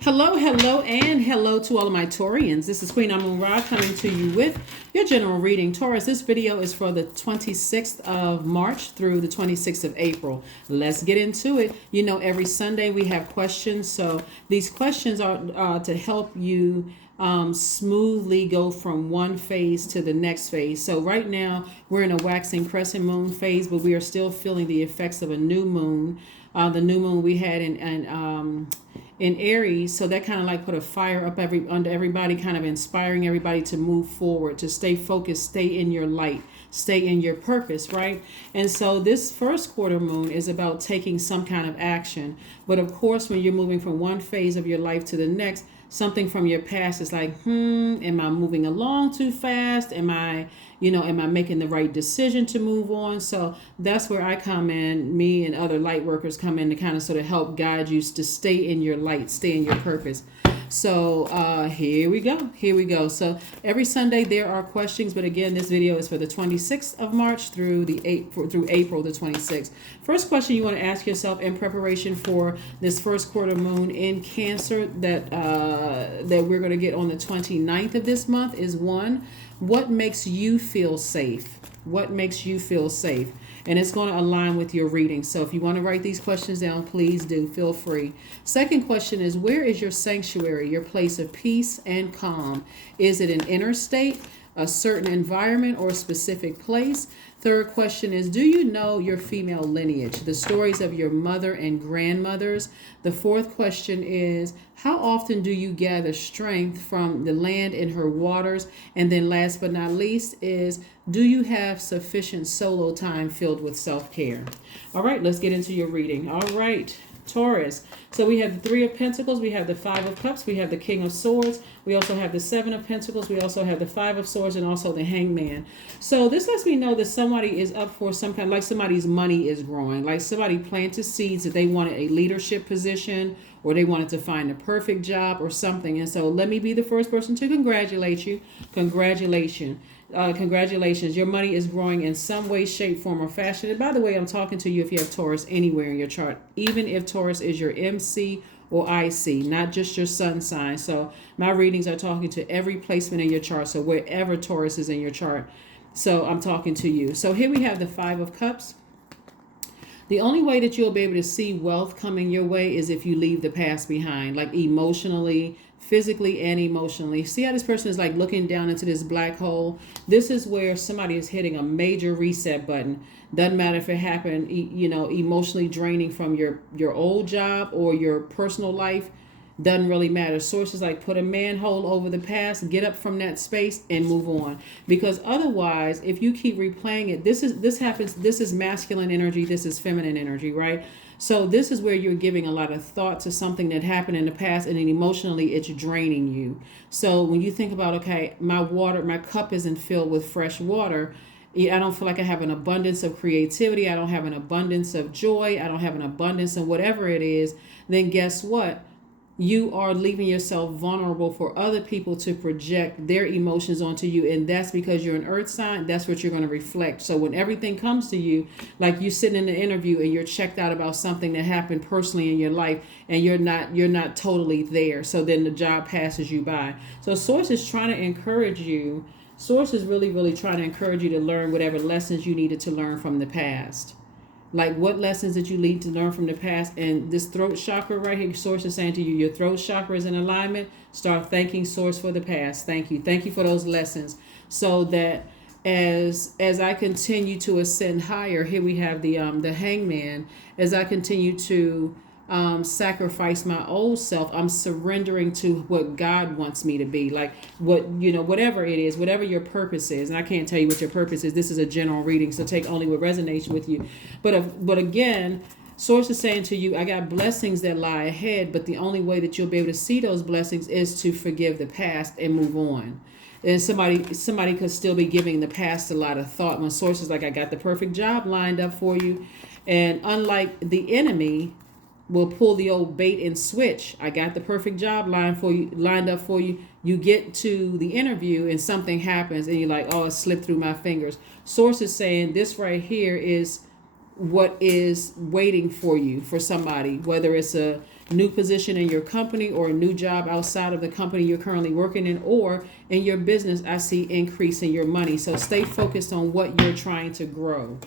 Hello, hello, and hello to all of my Taurians. This is Queen Amun Ra coming to you with your general reading. Taurus, this video is for the 26th of March through the 26th of April. Let's get into it. You know, every Sunday we have questions. So these questions are to help you smoothly go from one phase to the next phase. So right now we're in a waxing crescent moon phase, but we are still feeling the effects of a new moon. The new moon we had in Aries, so that kind of like put a fire up under everybody, kind of inspiring everybody to move forward, to stay focused, stay in your light, stay in your purpose, right? And so this first quarter moon is about taking some kind of action. But of course, when you're moving from one phase of your life to the next, something from your past is like, am I moving along too fast? Am I making the right decision to move on? So that's where I come in, me and other light workers come in to kind of sort of help guide you to stay in your light, stay in your purpose. So here we go. So every Sunday there are questions, but again, this video is for the 26th of March through April the 26th. First question you want to ask yourself in preparation for this first quarter moon in Cancer that we're going to get on the 29th of this month is one: what makes you feel safe? What makes you feel safe? And it's going to align with your reading. So if you want to write these questions down, please do. Feel free. Second question is, where is your sanctuary, your place of peace and calm? Is it an inner state, a certain environment, or a specific place? Third question is, do you know your female lineage, the stories of your mother and grandmothers? The fourth question is, how often do you gather strength from the land and her waters? And then last but not least is, do you have sufficient solo time filled with self-care? All right, let's get into your reading. All right, Taurus. So we have the Three of Pentacles, we have the Five of Cups, we have the King of Swords, we also have the Seven of Pentacles, we also have the Five of Swords, and also the Hangman. So this lets me know that somebody is up for some kind, like somebody's money is growing, like somebody planted seeds that they wanted a leadership position, or they wanted to find a perfect job or something. And so let me be the first person to congratulate you. Congratulations. Your money is growing in some way, shape, form, or fashion. And by the way, I'm talking to you if you have Taurus anywhere in your chart, even if Taurus is your MC or IC, not just your sun sign. So my readings are talking to every placement in your chart. So wherever Taurus is in your chart. So I'm talking to you. So here we have the Five of Cups. The only way that you'll be able to see wealth coming your way is if you leave the past behind, like emotionally, physically, and emotionally. See how this person is like looking down into this black hole? This is where somebody is hitting a major reset button. Doesn't matter if it happened, emotionally draining from your old job or your personal life. Doesn't really matter. Sources like put a manhole over the past, get up from that space and move on. Because otherwise, if you keep replaying it, this is masculine energy, this is feminine energy, right? So this is where you're giving a lot of thought to something that happened in the past, and then emotionally it's draining you. So when you think about, okay, my cup isn't filled with fresh water, I don't feel like I have an abundance of creativity, I don't have an abundance of joy, I don't have an abundance of whatever it is, then guess what? You are leaving yourself vulnerable for other people to project their emotions onto you. And that's because you're an earth sign. That's what you're going to reflect. So when everything comes to you, like you sitting in the interview and you're checked out about something that happened personally in your life, and you're not totally there. So then the job passes you by. So Source is trying to encourage you. Source is really, really trying to encourage you to learn whatever lessons you needed to learn from the past. Like what lessons did you need to learn from the past? And this throat chakra right here, Source is saying to you, your throat chakra is in alignment. Start thanking Source for the past. Thank you. Thank you for those lessons. So that as I continue to ascend higher, here we have the Hangman. As I continue to sacrifice my old self, I'm surrendering to what God wants me to be. Like whatever it is, whatever your purpose is. And I can't tell you what your purpose is. This is a general reading, so take only what resonates with you. But again, Source is saying to you, I got blessings that lie ahead, but the only way that you'll be able to see those blessings is to forgive the past and move on. And somebody could still be giving the past a lot of thought when Source is like, I got the perfect job lined up for you. And unlike the enemy, will pull the old bait and switch. I got the perfect job lined up for you. You get to the interview and something happens and you're like, oh, it slipped through my fingers. Source is saying this right here is what is waiting for you, for somebody, whether it's a new position in your company or a new job outside of the company you're currently working in, or in your business, I see increase in your money. So stay focused on what you're trying to grow.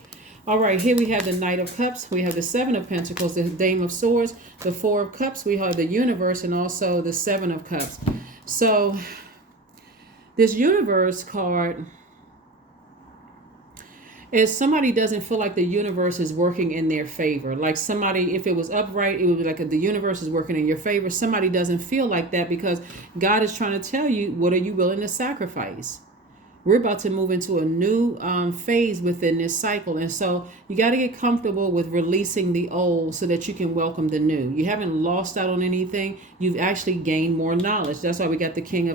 All right, here we have the Knight of Cups. We have the Seven of Pentacles, the Dame of Swords, the Four of Cups. We have the Universe, and also the Seven of Cups. So this Universe card is somebody doesn't feel like the universe is working in their favor. Like somebody, if it was upright, it would be like the universe is working in your favor. Somebody doesn't feel like that because God is trying to tell you, what are you willing to sacrifice? We're about to move into a new phase within this cycle. And so you got to get comfortable with releasing the old so that you can welcome the new. You haven't lost out on anything. You've actually gained more knowledge. That's why we got the King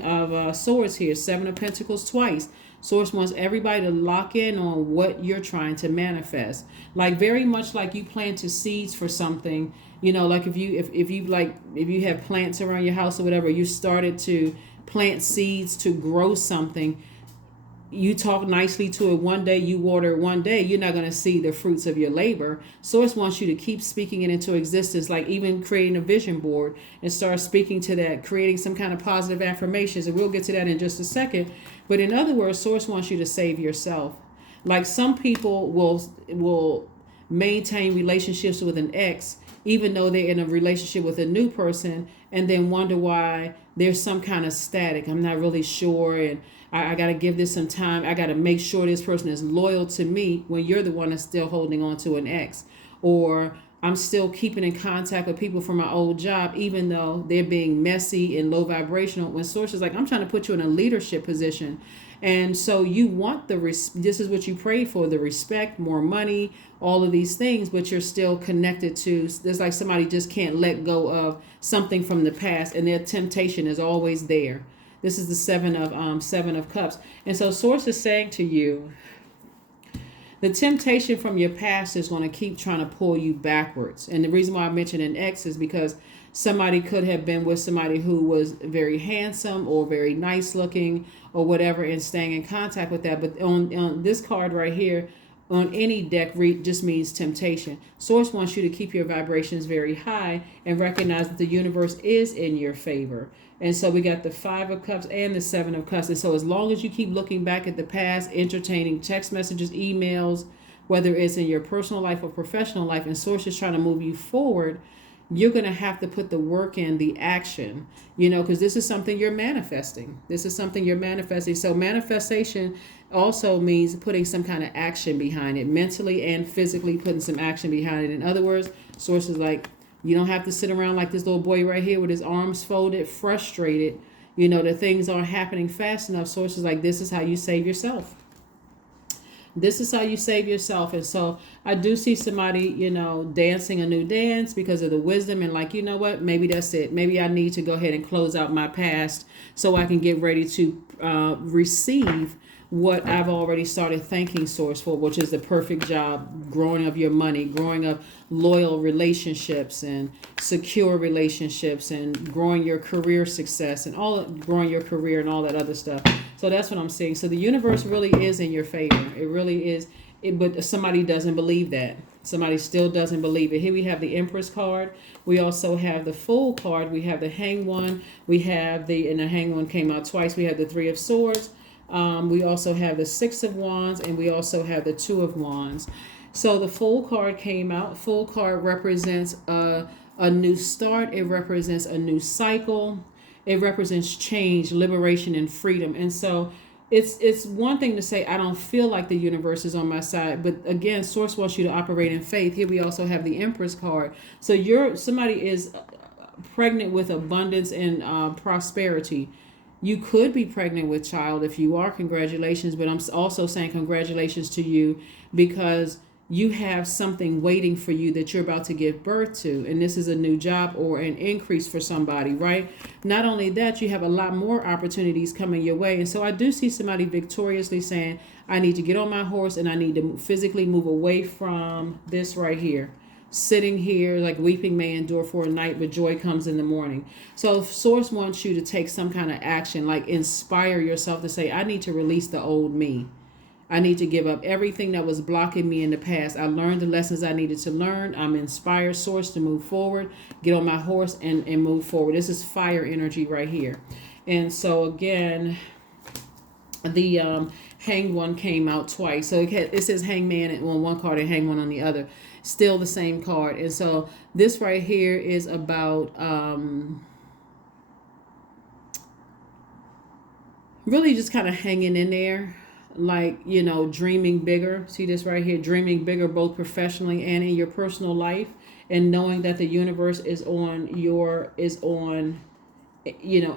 of Swords here, Seven of Pentacles twice. Source wants everybody to lock in on what you're trying to manifest. Like very much like you planted seeds for something, you know, like if you have plants around your house or whatever, you started to plant seeds to grow something. You talk nicely to it one day, you water it one day, you're not going to see the fruits of your labor. Source wants you to keep speaking it into existence, like even creating a vision board and start speaking to that, creating some kind of positive affirmations. And we'll get to that in just a second. But in other words, Source wants you to save yourself. Like some people will maintain relationships with an ex, even though they're in a relationship with a new person, and then wonder why there's some kind of static. I'm not really sure, and I got to give this some time. I got to make sure this person is loyal to me, when you're the one that's still holding on to an ex. Or I'm still keeping in contact with people from my old job, even though they're being messy and low vibrational. When Source is like, I'm trying to put you in a leadership position. And so you want this is what you prayed for, the respect, more money, all of these things, but you're still connected to, there's like somebody just can't let go of something from the past, and their temptation is always there. This is the Seven of Cups. And so Source is saying to you, the temptation from your past is going to keep trying to pull you backwards. And the reason why I mentioned an ex is because somebody could have been with somebody who was very handsome or very nice looking or whatever, and staying in contact with that. But on this card right here, on any deck, just means temptation. Source wants you to keep your vibrations very high and recognize that the universe is in your favor. And so we got the Five of Cups and the Seven of Cups. And so as long as you keep looking back at the past, entertaining text messages, emails, whether it's in your personal life or professional life, and Source is trying to move you forward, you're going to have to put the work in, the action, because this is something you're manifesting. So manifestation also means putting some kind of action behind it, mentally and physically putting some action behind it. In other words, Source is like, you don't have to sit around like this little boy right here with his arms folded, frustrated, that things aren't happening fast enough. Source is like, this is how you save yourself. This is how you save yourself. And so I do see somebody, dancing a new dance because of the wisdom, and like, you know what, maybe that's it. Maybe I need to go ahead and close out my past so I can get ready to receive what I've already started thanking Source for, which is the perfect job, growing of your money, growing of loyal relationships and secure relationships, and growing your career success and growing your career and all that other stuff. So that's what I'm seeing. So the universe really is in your favor. It really is. But somebody doesn't believe that. Somebody still doesn't believe it. Here we have the Empress card. We also have the Fool card. We have the Hanged One. We have and the Hanged One came out twice. We have the Three of Swords. We also have the Six of Wands, and we also have the Two of Wands. So the Fool card came out. Fool card represents a new start. It represents a new cycle. It represents change, liberation, and freedom. And so it's one thing to say, I don't feel like the universe is on my side. But again, Source wants you to operate in faith. Here we also have the Empress card. So somebody is pregnant with abundance and prosperity. You could be pregnant with child. If you are, congratulations. But I'm also saying congratulations to you, because you have something waiting for you that you're about to give birth to. And this is a new job or an increase for somebody, right? Not only that, you have a lot more opportunities coming your way. And so I do see somebody victoriously saying, I need to get on my horse and I need to physically move away from this right here. Sitting here like weeping may endure for a night, but joy comes in the morning. So Source wants you to take some kind of action, like inspire yourself to say, I need to release the old me. I need to give up everything that was blocking me in the past. I learned the lessons I needed to learn. I'm inspired, source to move forward, get on my horse and move forward. This is fire energy right here. And so again, the hanged one came out twice. So it says hangman on one card and hang one on the other. Still the same card. And so this right here is about really just kind of hanging in there, like, you know, dreaming bigger. See this right here, dreaming bigger, both professionally and in your personal life, and knowing that the universe is on you know,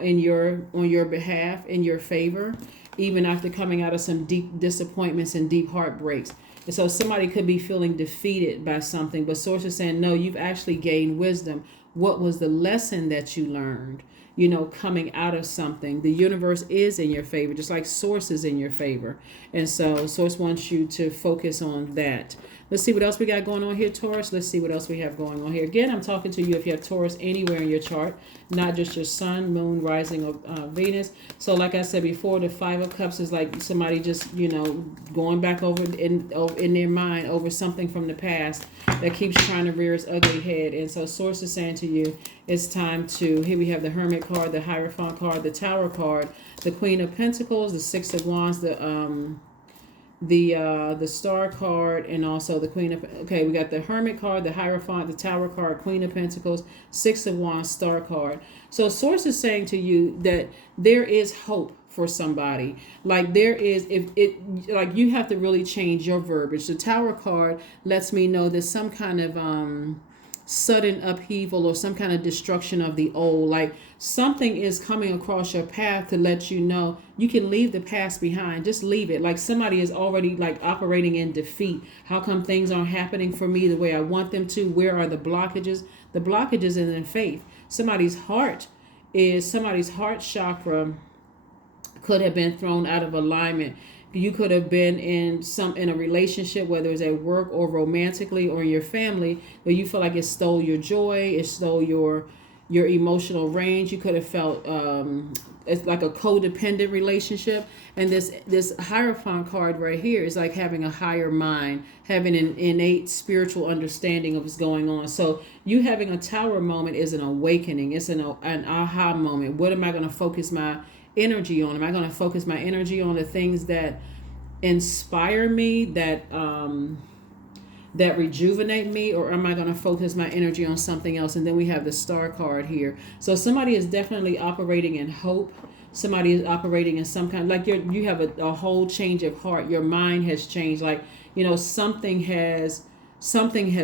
on your behalf, in your favor, even after coming out of some deep disappointments and deep heartbreaks. And so somebody could be feeling defeated by something, but source is saying, no, you've actually gained wisdom. What was the lesson that you learned, you know, coming out of something? The universe is in your favor, just like source is in your favor. And so source wants you to focus on that. Let's see what else we got going on here, Taurus. Let's see what else we have going on here. Again, I'm talking to you if you have Taurus anywhere in your chart, not just your sun, moon, rising, or Venus. So like I said before, the Five of Cups is like somebody just, you know, going back over in their mind over something from the past that keeps trying to rear its ugly head. And so source is saying to you, it's time to, here we have the Hermit card, the Hierophant card, the Tower card, the Queen of Pentacles, the Six of Wands, the Star card, and also the Queen of, okay, we got the Hermit card, the Hierophant, the Tower card, Queen of Pentacles, Six of Wands, Star card. So source is saying to you that there is hope for somebody. Like there is, like you have to really change your verbiage. The Tower card lets me know there's some kind of sudden upheaval or some kind of destruction of the old. Like something is coming across your path to let you know you can leave the past behind. Just leave it. Like somebody is already like operating in defeat. How come things aren't happening for me the way I want them to? Where are the blockages? The blockages is in faith. Somebody's heart chakra could have been thrown out of alignment. You could have been in a relationship, whether it's at work or romantically or in your family, where you feel like it stole your joy, it stole your emotional range. You could have felt it's like a codependent relationship. And this Hierophant card right here is like having a higher mind, having an innate spiritual understanding of what's going on. So you having a Tower moment is an awakening. It's an aha moment. What am I going to focus my energy on? Am I going to focus my energy on the things that inspire me, that rejuvenate me, or am I going to focus my energy on something else? And then we have the Star card here. So somebody is definitely operating in hope. Somebody is operating in some kind, like you have a whole change of heart. Your mind has changed. Like, you know, something has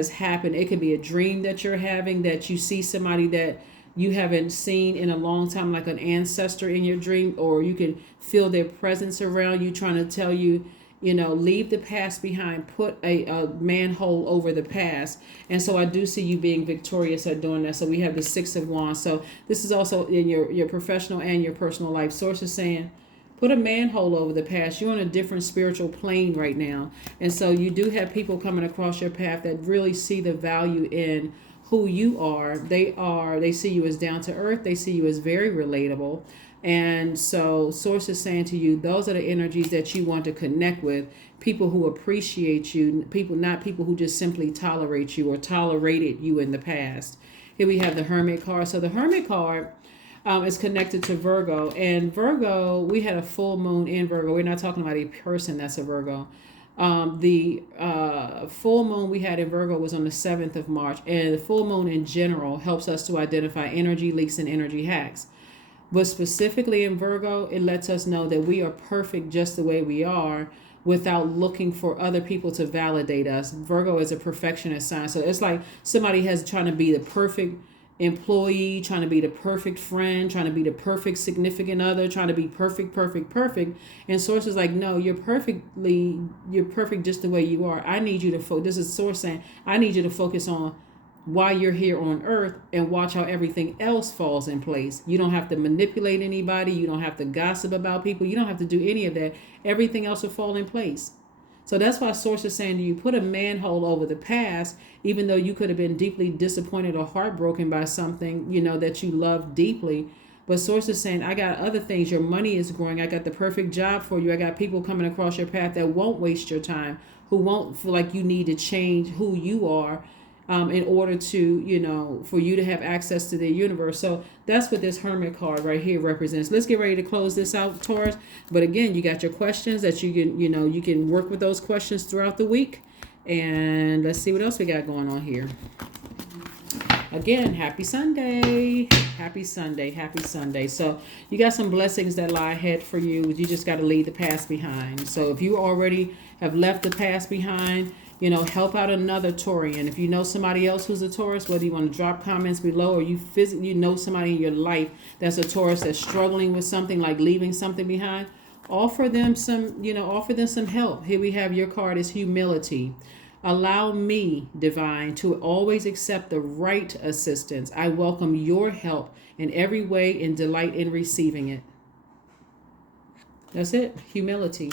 happened. It could be a dream that you're having, that you see somebody that you haven't seen in a long time, like an ancestor in your dream, or you can feel their presence around you trying to tell you, you know, leave the past behind, put a manhole over the past. And so I do see you being victorious at doing that. So we have the Six of Wands. So this is also in your professional and your personal life. Source is saying, put a manhole over the past. You're on a different spiritual plane right now. And so you do have people coming across your path that really see the value in who you are. They see you as down to earth. They see you as very relatable. And so source is saying to you, those are the energies that you want to connect with. People who appreciate you, not people who just simply tolerate you or tolerated you in the past. Here we have the Hermit card. So the Hermit card is connected to Virgo. And Virgo, we had a full moon in Virgo. We're not talking about a person that's a Virgo. The full moon we had in Virgo was on the 7th of March, and the full moon in general helps us to identify energy leaks and energy hacks. But specifically in Virgo, it lets us know that we are perfect just the way we are without looking for other people to validate us. Virgo is a perfectionist sign. So it's like somebody has trying to be the perfect employee, trying to be the perfect friend, trying to be the perfect significant other, trying to be perfect. And source is like, no, you're perfect just the way you are. I need you to this is source saying, I need you to focus on why you're here on earth and watch how everything else falls in place. You don't have to manipulate anybody. You don't have to gossip about people. You don't have to do any of that. Everything else will fall in place. So that's why source is saying to you, put a manhole over the past, even though you could have been deeply disappointed or heartbroken by something, you know, that you love deeply. But Source is saying, I got other things. Your money is growing. I got the perfect job for you. I got people coming across your path that won't waste your time, who won't feel like you need to change who you are in order to, for you to have access to the universe. So that's what this Hermit card right here represents. Let's get ready to close this out, Taurus. But again, you got your questions that you can, you can work with those questions throughout the week. And let's see what else we got going on here. Again, happy Sunday. Happy Sunday. Happy Sunday. So you got some blessings that lie ahead for you. You just got to leave the past behind. So if you already have left the past behind, help out another Taurian. If you know somebody else who's a Taurus, whether you want to drop comments below or you physically know somebody in your life that's a Taurus that's struggling with something like leaving something behind, offer them some help. Here we have your card is humility. Allow me, divine, to always accept the right assistance. I welcome your help in every way and delight in receiving it. That's it. Humility.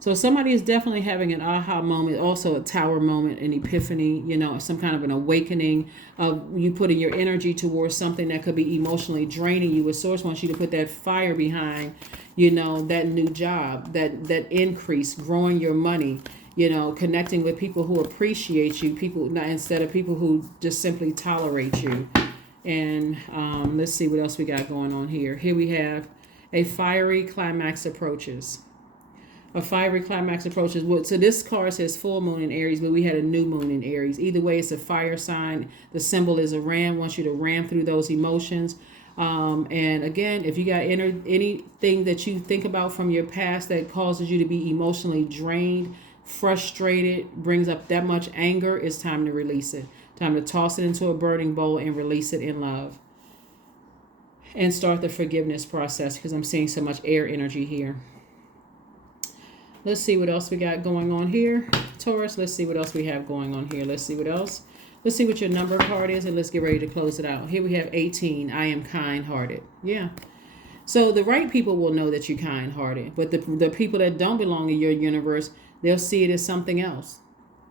So somebody is definitely having an aha moment, also a tower moment, an epiphany, some kind of an awakening of you putting your energy towards something that could be emotionally draining you. A Source wants you to put that fire behind, that new job, that increase, growing your money, connecting with people who appreciate you, instead of people who just simply tolerate you. And let's see what else we got going on here. Here we have a fiery climax approaches. A fiery climax approaches. So this card says full moon in Aries, but we had a new moon in Aries. Either way, it's a fire sign. The symbol is a ram. Wants you to ram through those emotions. And again, if you got anything that you think about from your past that causes you to be emotionally drained, frustrated, brings up that much anger, it's time to release it. Time to toss it into a burning bowl and release it in love. And start the forgiveness process, because I'm seeing so much air energy here. Let's see what else we got going on here, Taurus. Let's see what else we have going on here. Let's see what else. Let's see what your number card is, and let's get ready to close it out. Here we have 18. I am kind-hearted. Yeah. So the right people will know that you're kind-hearted, but the people that don't belong in your universe, they'll see it as something else.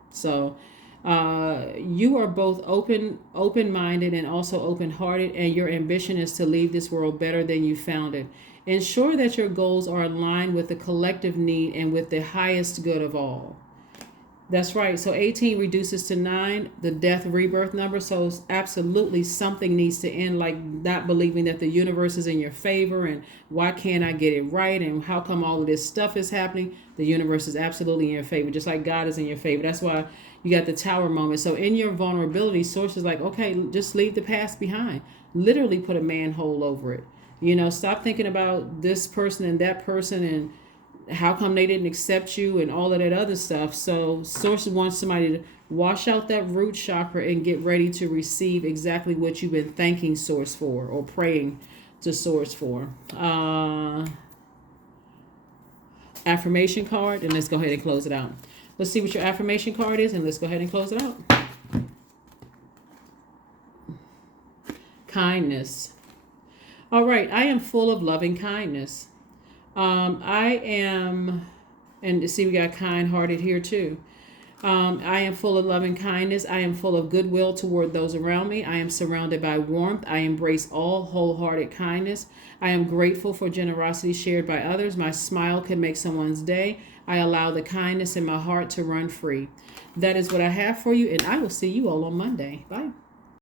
So you are both open-minded and also open-hearted, and your ambition is to leave this world better than you found it. Ensure that your goals are aligned with the collective need and with the highest good of all. That's right. So 18 reduces to 9, the death rebirth number. So absolutely something needs to end, like not believing that the universe is in your favor and why can't I get it right and how come all of this stuff is happening. The universe is absolutely in your favor, just like God is in your favor. That's why you got the tower moment. So in your vulnerability, Source is like, okay, just leave the past behind. Literally put a manhole over it. Stop thinking about this person and that person and how come they didn't accept you and all of that other stuff. So Source wants somebody to wash out that root chakra and get ready to receive exactly what you've been thanking Source for or praying to Source for. Affirmation card, and let's go ahead and close it out. Let's see what your affirmation card is, and let's go ahead and close it out. Kindness. All right, I am full of loving kindness. I am, and see, we got kind-hearted here too. I am full of loving kindness. I am full of goodwill toward those around me. I am surrounded by warmth. I embrace all wholehearted kindness. I am grateful for generosity shared by others. My smile can make someone's day. I allow the kindness in my heart to run free. That is what I have for you, and I will see you all on Monday. Bye.